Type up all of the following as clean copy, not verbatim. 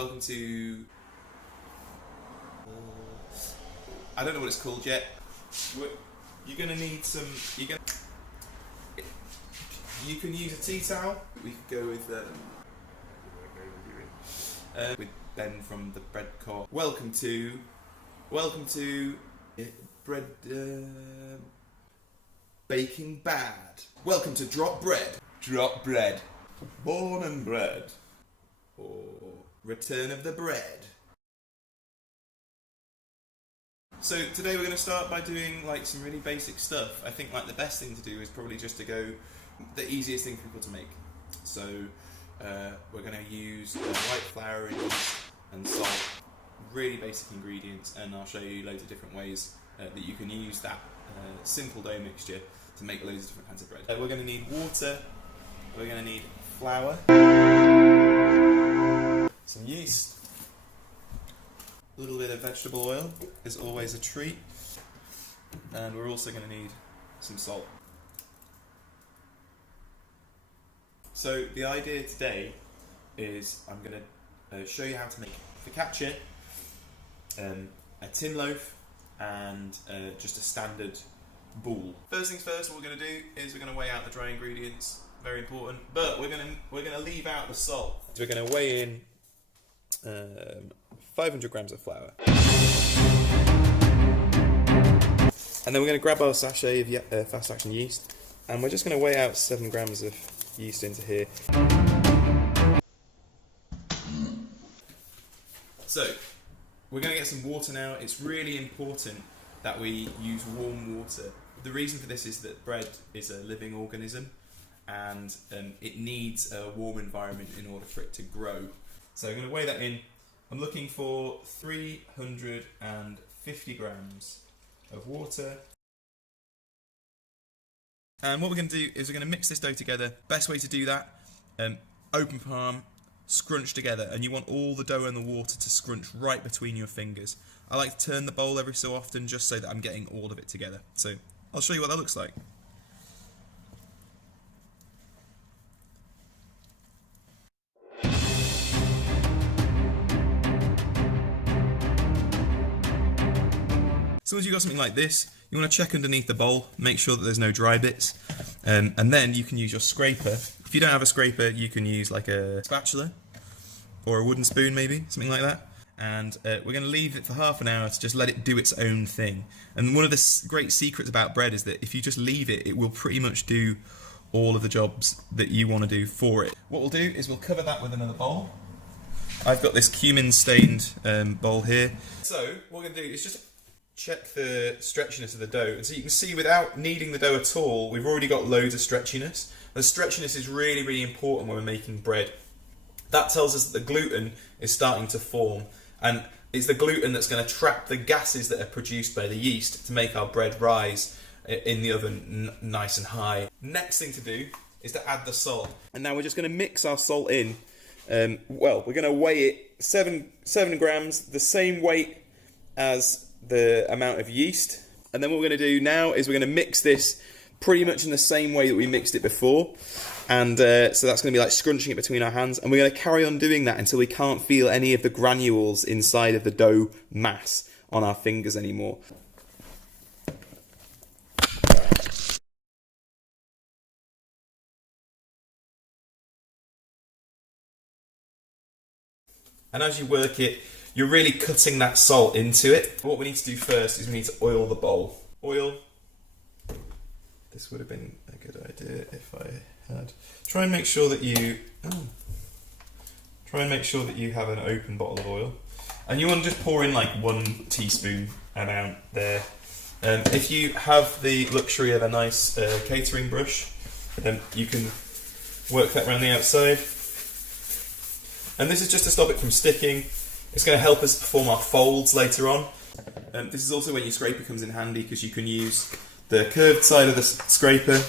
welcome to... I don't know what it's called yet. You're going to need some... You can use a tea towel. We could go with Ben from the Bread Corps. Welcome to bread baking bad. Welcome to Drop Bread. Drop Bread. Born and Bred. Or Return of the Bread. So today we're going to start by doing like some really basic stuff. I think like the best thing to do is probably just to go the easiest thing for people to make. So we're going to use white flour and yeast and salt, really basic ingredients, and I'll show you loads of different ways that you can use that simple dough mixture to make loads of different kinds of bread. We're going to need water, we're going to need flour, some yeast, a little bit of vegetable oil is always a treat, and we're also going to need some salt. So the idea today is I'm going to show you how to make foccacia, a tin loaf, and just a standard boule. First things first, what we're going to do is we're going to weigh out the dry ingredients, very important, but we're going to leave out the salt. So we're going to weigh in 500 grams of flour. And then we're going to grab our sachet of fast action yeast, and we're just going to weigh out 7 grams of yeast into here. So, we're going to get some water now. It's really important that we use warm water. The reason for this is that bread is a living organism, and it needs a warm environment in order for it to grow. So I'm going to weigh that in. I'm looking for 350 grams of water. And what we're going to do is we're going to mix this dough together. Best way to do that, open palm, scrunch together, and you want all the dough and the water to scrunch right between your fingers. I like to turn the bowl every so often just so that I'm getting all of it together. So I'll show you what that looks like. As soon as you've got something like this, you want to check underneath the bowl, make sure that there's no dry bits, and then you can use your scraper. If you don't have a scraper, you can use like a spatula or a wooden spoon maybe, something like that. And we're going to leave it for half an hour to just let it do its own thing. And one of the great secrets about bread is that if you just leave it, it will pretty much do all of the jobs that you want to do for it. What we'll do is we'll cover that with another bowl. I've got this cumin stained bowl here. So what we're going to do is just check the stretchiness of the dough, and so you can see without kneading the dough at all, we've already got loads of stretchiness. The stretchiness is really, really important when we're making bread. That tells us that the gluten is starting to form, and it's the gluten that's going to trap the gases that are produced by the yeast to make our bread rise in the oven nice and high. Next thing to do is to add the salt, and now we're just going to mix our salt in. Well, we're going to weigh it 7 grams, the same weight as the amount of yeast, and then what we're going to do now is we're going to mix this pretty much in the same way that we mixed it before, and so that's going to be like scrunching it between our hands, and we're going to carry on doing that until we can't feel any of the granules inside of the dough mass on our fingers anymore. And as you work it, you're really cutting that salt into it. What we need to do first is we need to oil the bowl. Oil. This would have been a good idea if I had. Try and make sure that you have an open bottle of oil, and you want to just pour in like 1 teaspoon amount there. If you have the luxury of a nice catering brush, then you can work that around the outside. And this is just to stop it from sticking. It's going to help us perform our folds later on. This is also when your scraper comes in handy, because you can use the curved side of the scraper,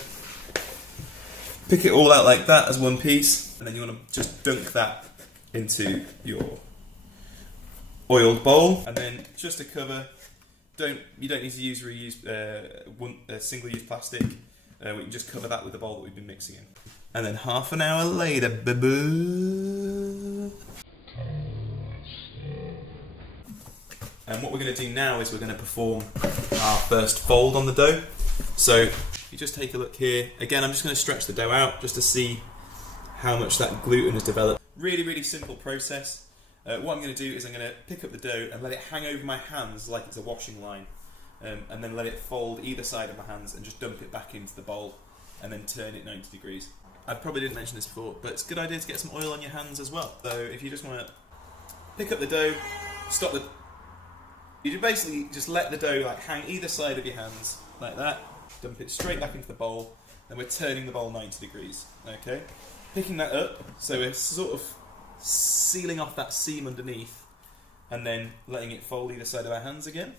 pick it all out like that as one piece, and then you want to just dunk that into your oiled bowl. And then just to cover, you don't need to use single-use plastic. We can just cover that with the bowl that we've been mixing in. And then half an hour later, And what we're going to do now is we're going to perform our first fold on the dough. So if you just take a look here, again I'm just going to stretch the dough out just to see how much that gluten has developed. Really, really simple process. What I'm going to do is I'm going to pick up the dough and let it hang over my hands like it's a washing line, and then let it fold either side of my hands and just dump it back into the bowl and then turn it 90 degrees. I probably didn't mention this before, but it's a good idea to get some oil on your hands as well. So if you just want to pick up the dough, you basically just let the dough like hang either side of your hands like that, dump it straight back into the bowl, then we're turning the bowl 90 degrees, okay? Picking that up, so we're sort of sealing off that seam underneath and then letting it fold either side of our hands again.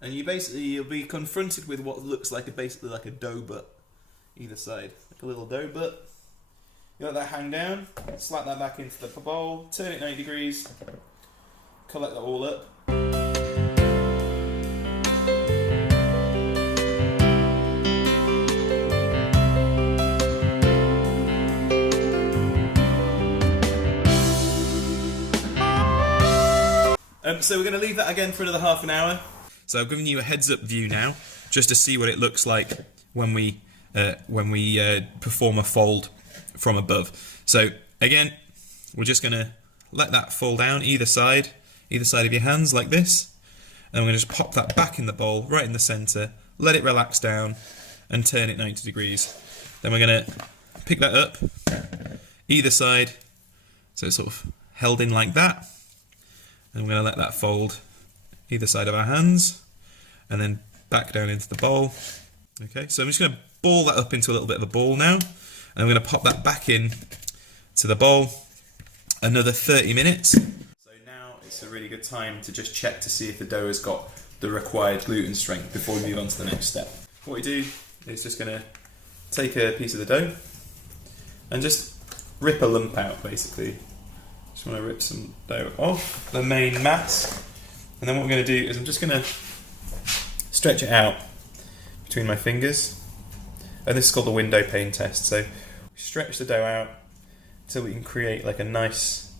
And you'll be confronted with what looks like basically like a dough butt either side, like a little dough butt. You let that hang down, slap that back into the bowl, turn it 90 degrees, collect that all up. So we're going to leave that again for another half an hour. So I've given you a heads up view now, just to see what it looks like when we perform a fold from above. So again, we're just going to let that fall down either side of your hands like this. And we're going to just pop that back in the bowl, right in the centre, let it relax down and turn it 90 degrees. Then we're going to pick that up, either side, so it's sort of held in like that. And we're going to let that fold either side of our hands and then back down into the bowl. Okay, so I'm just going to ball that up into a little bit of a ball now, and I'm going to pop that back in to the bowl another 30 minutes. So now it's a really good time to just check to see if the dough has got the required gluten strength before we move on to the next step. What we do is just going to take a piece of the dough and just rip a lump out basically. Just want to rip some dough off the main mass, and then what we're going to do is I'm just going to stretch it out between my fingers, and this is called the window pane test. So we stretch the dough out until we can create like a nice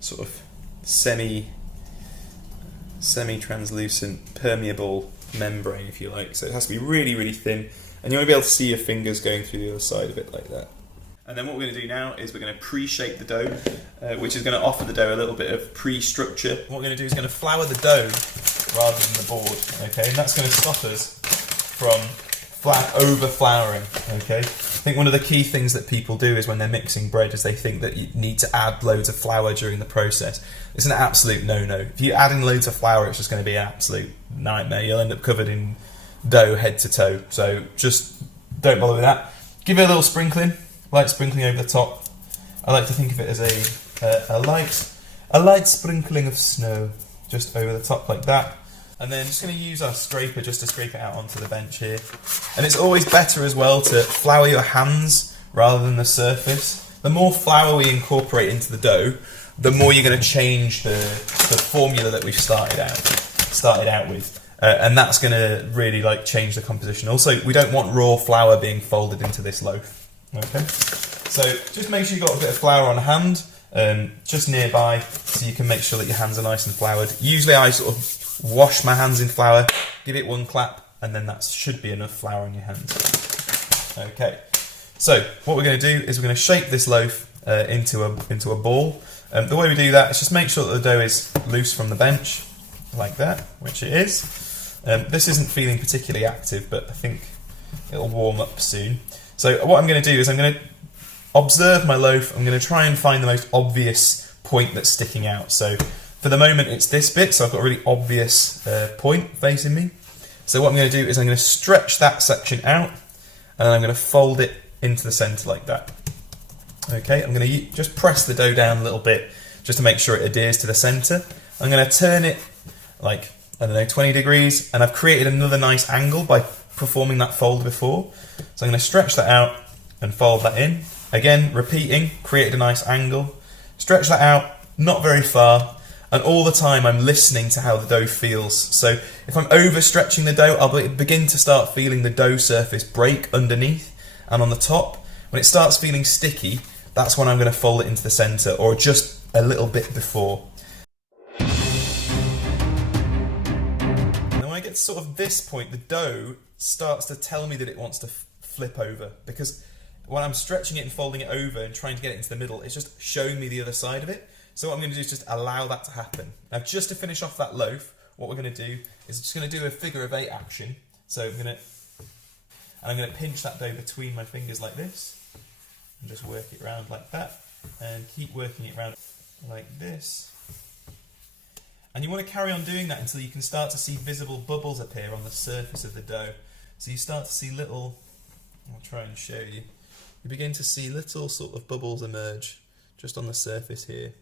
sort of semi-translucent permeable membrane, if you like. So it has to be really, really thin, and you want to be able to see your fingers going through the other side of it like that. And then what we're going to do now is we're going to pre-shape the dough, which is going to offer the dough a little bit of pre-structure. What we're going to do is going to flour the dough rather than the board, okay? And that's going to stop us from over-flouring, okay? I think one of the key things that people do is when they're mixing bread is they think that you need to add loads of flour during the process. It's an absolute no-no. If you add in loads of flour, it's just going to be an absolute nightmare. You'll end up covered in dough head to toe. So just don't bother with that. Give it a little sprinkling. Light sprinkling over the top. I like to think of it as a light sprinkling of snow just over the top like that. And then just going to use our scraper just to scrape it out onto the bench here. And it's always better as well to flour your hands rather than the surface. The more flour we incorporate into the dough, the more you're going to change the formula that we've started out with. And that's going to really like change the composition. Also, we don't want raw flour being folded into this loaf. Okay, so just make sure you've got a bit of flour on hand, just nearby, so you can make sure that your hands are nice and floured. Usually I sort of wash my hands in flour, give it one clap, and then that should be enough flour on your hands. Okay, so what we're going to do is we're going to shape this loaf into a ball. The way we do that is just make sure that the dough is loose from the bench, like that, which it is. This isn't feeling particularly active, but I think it'll warm up soon. So what I'm going to do is I'm going to observe my loaf. I'm going to try and find the most obvious point that's sticking out. So for the moment it's this bit, so I've got a really obvious point facing me. So what I'm going to do is I'm going to stretch that section out, and I'm going to fold it into the centre like that. Okay, I'm going to just press the dough down a little bit just to make sure it adheres to the centre. I'm going to turn it like, I don't know, 20 degrees, and I've created another nice angle by performing that fold before. So I'm going to stretch that out and fold that in. Again, repeating, created a nice angle. Stretch that out, not very far, and all the time I'm listening to how the dough feels. So if I'm overstretching the dough, I'll begin to start feeling the dough surface break underneath and on the top. When it starts feeling sticky, that's when I'm going to fold it into the centre, or just a little bit before. at sort of this point, the dough starts to tell me that it wants to flip over, because when I'm stretching it and folding it over and trying to get it into the middle, it's just showing me the other side of it. So what I'm going to do is just allow that to happen. Now, just to finish off that loaf, what we're going to do is just going to do a figure of 8 action. So I'm going to pinch that dough between my fingers like this, and just work it around like that, and keep working it around like this. And you want to carry on doing that until you can start to see visible bubbles appear on the surface of the dough. So you start to see little, I'll try and show you. You begin to see little sort of bubbles emerge just on the surface here,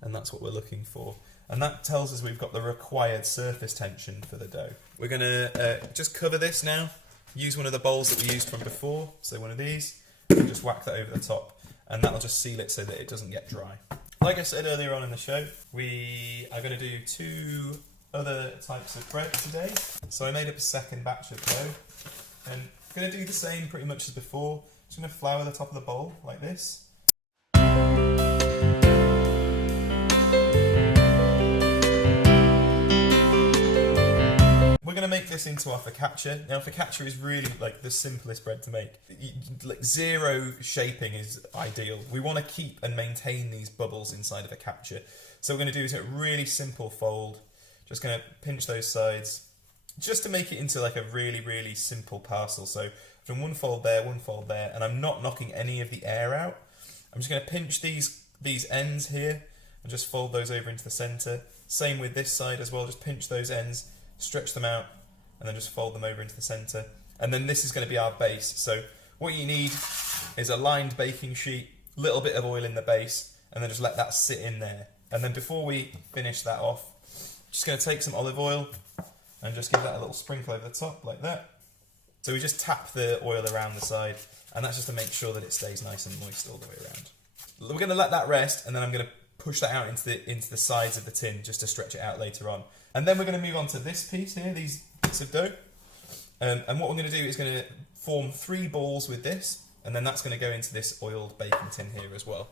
and that's what we're looking for. And that tells us we've got the required surface tension for the dough. We're going to just cover this now. Use one of the bowls that we used from before, so one of these, and just whack that over the top, and that'll just seal it so that it doesn't get dry. Like I said earlier on in the show, we are going to do 2 other types of bread today. So I made up a second batch of dough, and I'm going to do the same pretty much as before. Just going to flour the top of the bowl like this. We're going to make this into our focaccia. Now, focaccia is really like the simplest bread to make. Like 0 shaping is ideal. We want to keep and maintain these bubbles inside of a focaccia. So what we're going to do is a really simple fold. Just going to pinch those sides, just to make it into like a really, really simple parcel. So from one fold there, and I'm not knocking any of the air out. I'm just going to pinch these ends here and just fold those over into the centre. Same with this side as well. Just pinch those ends, stretch them out, and then just fold them over into the centre. And then this is going to be our base. So what you need is a lined baking sheet, little bit of oil in the base, and then just let that sit in there. And then before we finish that off, just going to take some olive oil and just give that a little sprinkle over the top like that. So we just tap the oil around the side, and that's just to make sure that it stays nice and moist all the way around. We're going to let that rest, and then I'm going to push that out into the sides of the tin just to stretch it out later on. And then we're going to move on to this piece here, these bits of dough. And what we're going to do is going to form 3 balls with this, and then that's going to go into this oiled baking tin here as well.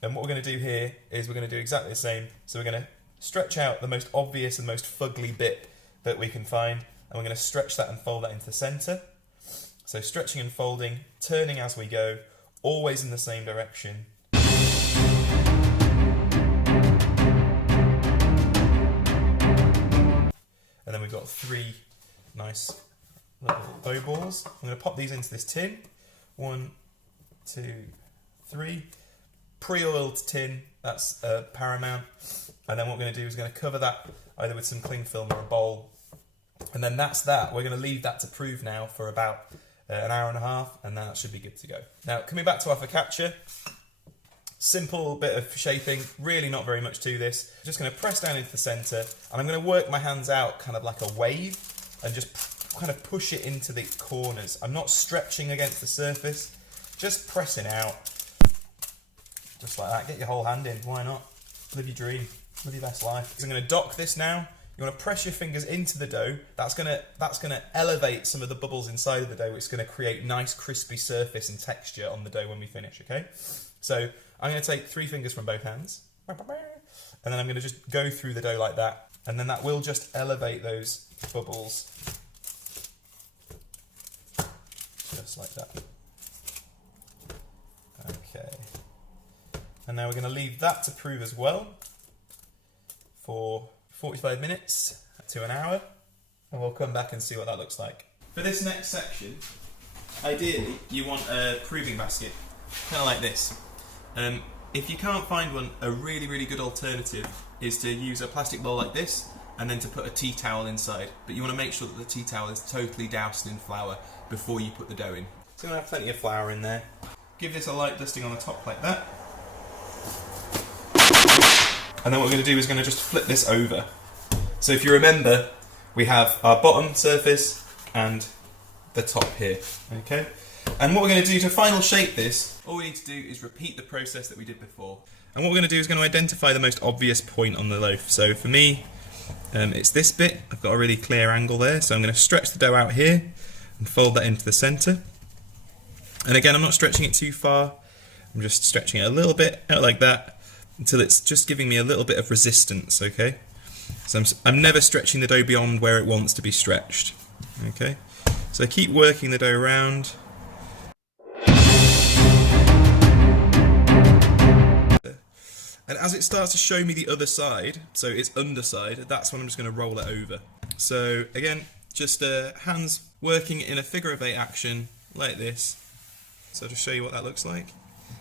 And what we're going to do here is we're going to do exactly the same. So we're going to stretch out the most obvious and most fugly bit that we can find, and we're going to stretch that and fold that into the centre. So stretching and folding, turning as we go, always in the same direction. And then we've got 3 nice little dough balls. I'm going to pop these into this tin. 1, 2, 3. Pre-oiled tin, that's paramount. And then what we're going to do is going to cover that either with some cling film or a bowl. And then that's that. We're going to leave that to prove now for about an hour and a half, and that should be good to go. Now, coming back to our focaccia, simple bit of shaping, really not very much to this. Just going to press down into the centre, and I'm going to work my hands out kind of like a wave, and just kind of push it into the corners. I'm not stretching against the surface, just pressing out. Just like that, get your whole hand in, why not? Live your dream, live your best life. So I'm going to dock this now. You want to press your fingers into the dough. That's going to elevate some of the bubbles inside of the dough, which is going to create nice crispy surface and texture on the dough when we finish, okay? So I'm going to take 3 fingers from both hands, and then I'm going to just go through the dough like that, and then that will just elevate those bubbles, just like that. Okay. And now we're going to leave that to prove as well for 45 minutes to an hour, and we'll come back and see what that looks like. For this next section, ideally you want a proving basket, kind of like this. If you can't find one, a really, really good alternative is to use a plastic bowl like this and then to put a tea towel inside. But you want to make sure that the tea towel is totally doused in flour before you put the dough in. So I'm going to have plenty of flour in there. Give this a light dusting on the top like that. And then what we're going to do is going to just flip this over. So if you remember, we have our bottom surface and the top here, okay? And what we're going to do to final shape this, all we need to do is repeat the process that we did before. And what we're going to do is going to identify the most obvious point on the loaf. So for me, it's this bit. I've got a really clear angle there, so I'm going to stretch the dough out here and fold that into the centre. And again, I'm not stretching it too far. I'm just stretching it a little bit out like that, until it's just giving me a little bit of resistance, okay? So I'm never stretching the dough beyond where it wants to be stretched. Okay, so keep working the dough around. And as it starts to show me the other side, so its underside, that's when I'm just going to roll it over. So again, just hands working in a figure of 8 action like this. So I'll just show you what that looks like.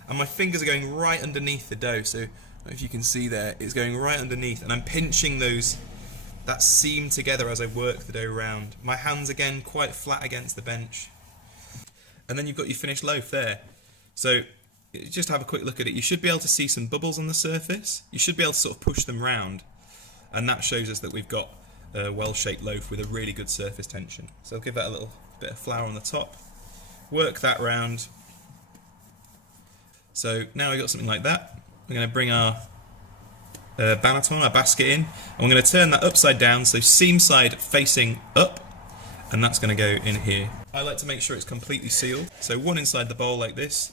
And my fingers are going right underneath the dough, so if you can see there, it's going right underneath, and I'm pinching that seam together as I work the dough around. My hands again quite flat against the bench. And then you've got your finished loaf there. So just have a quick look at it. You should be able to see some bubbles on the surface. You should be able to sort of push them round, and that shows us that we've got a well-shaped loaf with a really good surface tension. So I'll give that a little bit of flour on the top, work that round. So now we've got something like that. We're going to bring our banneton, our basket in, and we're going to turn that upside down, so seam side facing up, and that's going to go in here. I like to make sure it's completely sealed, so one inside the bowl like this,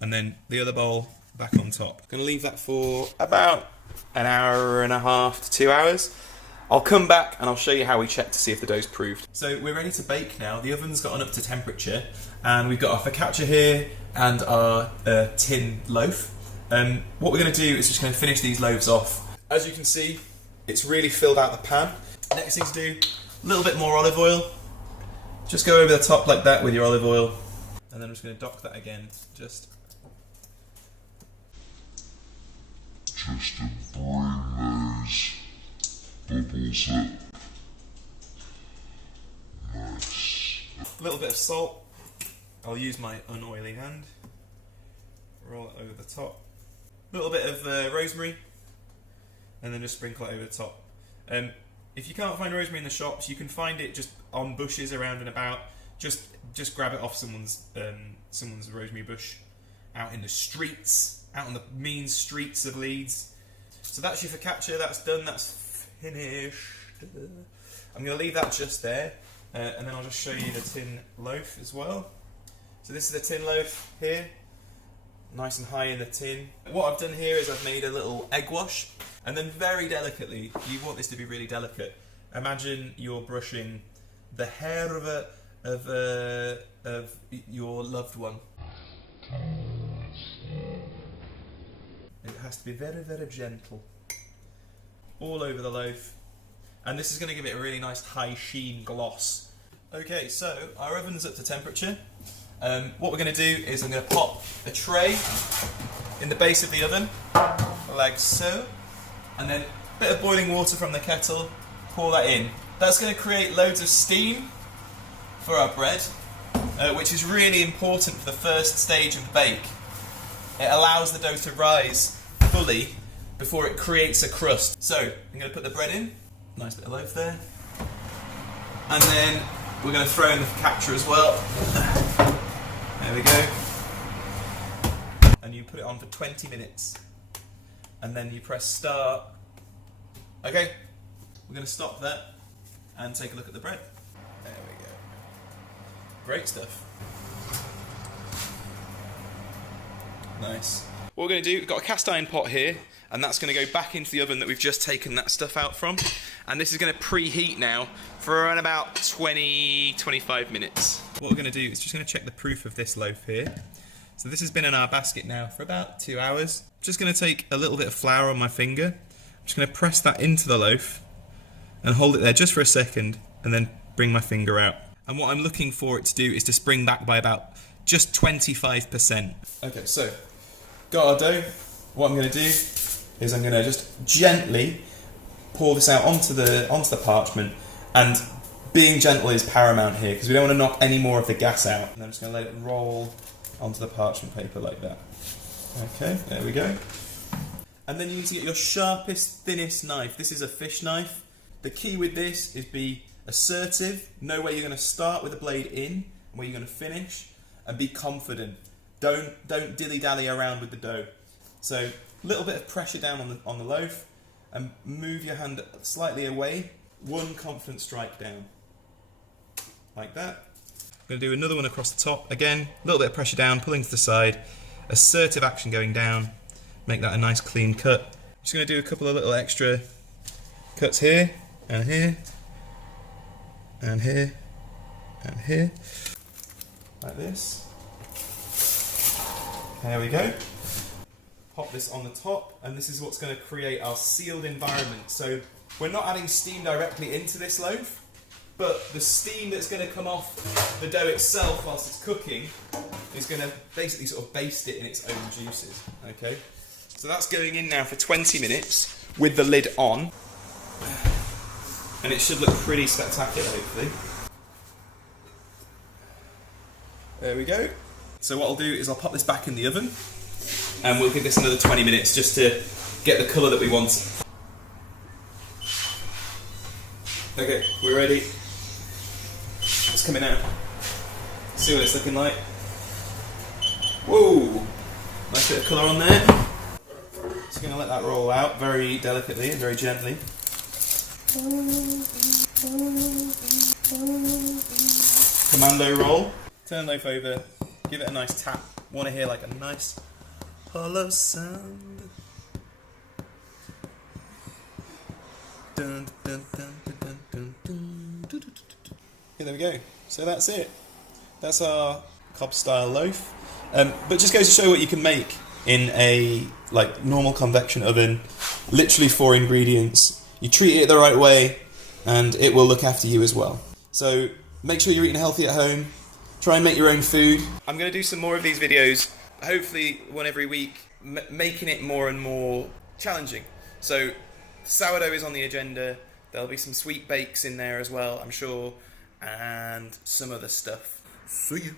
and then the other bowl back on top. Going to leave that for about an hour and a half to 2 hours. I'll come back and I'll show you how we check to see if the dough's proofed. So we're ready to bake now. The oven's got an up to temperature, and we've got our focaccia here and our tin loaf. What we're going to do is just going to finish these loaves off. As you can see, it's really filled out the pan. Next thing to do, a little bit more olive oil. Just go over the top like that with your olive oil, and then I'm just going to dock that again. Just to bring those bubbles up. Nice. A little bit of salt. I'll use my unoily hand. Roll it over the top. A little bit of rosemary, and then just sprinkle it over the top. If you can't find rosemary in the shops, you can find it just on bushes around and about. Just grab it off someone's rosemary bush out in the streets, out on the mean streets of Leeds. So that's your focaccia. That's done. That's finished. I'm going to leave that just there, and then I'll just show you the tin loaf as well. So this is the tin loaf here, nice and high in the tin. What I've done here is I've made a little egg wash, and then very delicately, you want this to be really delicate, imagine you're brushing the hair of your loved one. It has to be very, very gentle, all over the loaf, and this is going to give it a really nice high sheen gloss. Okay, so our oven's up to temperature. What we're going to do is I'm going to pop a tray in the base of the oven, like so, and then a bit of boiling water from the kettle, pour that in. That's going to create loads of steam for our bread, which is really important for the first stage of the bake. It allows the dough to rise fully before it creates a crust. So I'm going to put the bread in, nice bit of loaf there, and then we're going to throw in the focaccia as well. There we go. And you put it on for 20 minutes. And then you press start. Okay, we're going to stop that and take a look at the bread. There we go. Great stuff. Nice. What we're going to do, we've got a cast iron pot here, and that's going to go back into the oven that we've just taken that stuff out from. And this is going to preheat now for around about 20-25 minutes. What we're going to do is just going to check the proof of this loaf here. So this has been in our basket now for about 2 hours. Just going to take a little bit of flour on my finger. I'm just going to press that into the loaf and hold it there just for a second, and then bring my finger out. And what I'm looking for it to do is to spring back by about just 25%. Okay, so got our dough. What I'm going to do is I'm going to just gently pour this out onto the parchment, and being gentle is paramount here because we don't want to knock any more of the gas out. And I'm just going to let it roll onto the parchment paper like that. Okay, there we go. And then you need to get your sharpest, thinnest knife. This is a fish knife. The key with this is be assertive, know where you're going to start with the blade in and where you're going to finish, and be confident. Don't dilly-dally around with the dough. So a little bit of pressure down on the loaf, and move your hand slightly away. One confident strike down. Like that. I'm going to do another one across the top. Again, a little bit of pressure down, pulling to the side. Assertive action going down. Make that a nice clean cut. I'm just going to do a couple of little extra Cuts here, and here, and here, and here. Like this. There we go. Pop this on the top, and this is what's going to create our sealed environment. So we're not adding steam directly into this loaf, but the steam that's going to come off the dough itself whilst it's cooking is going to basically sort of baste it in its own juices. Okay, so that's going in now for 20 minutes with the lid on, and it should look pretty spectacular, hopefully. There we go. So what I'll do is I'll pop this back in the oven, and we'll give this another 20 minutes just to get the colour that we want. Okay, we're ready. It's coming out. See what it's looking like. Whoa! Nice bit of colour on there. Just going to let that roll out very delicately and very gently. Commando roll. Turn the loaf over. Give it a nice tap. Want to hear like a nice hollow sound. Dun, dun, dun, dun, dun, dun, dun, dun, dun. Yeah, there we go. So that's it. That's our Cobb style loaf. But just goes to show what you can make in a like normal convection oven. Literally 4 ingredients. You treat it the right way, and it will look after you as well. So make sure you're eating healthy at home. Try and make your own food. I'm going to do some more of these videos, hopefully one every week, making it more and more challenging. So sourdough is on the agenda. There'll be some sweet bakes in there as well, I'm sure, and some other stuff. See you.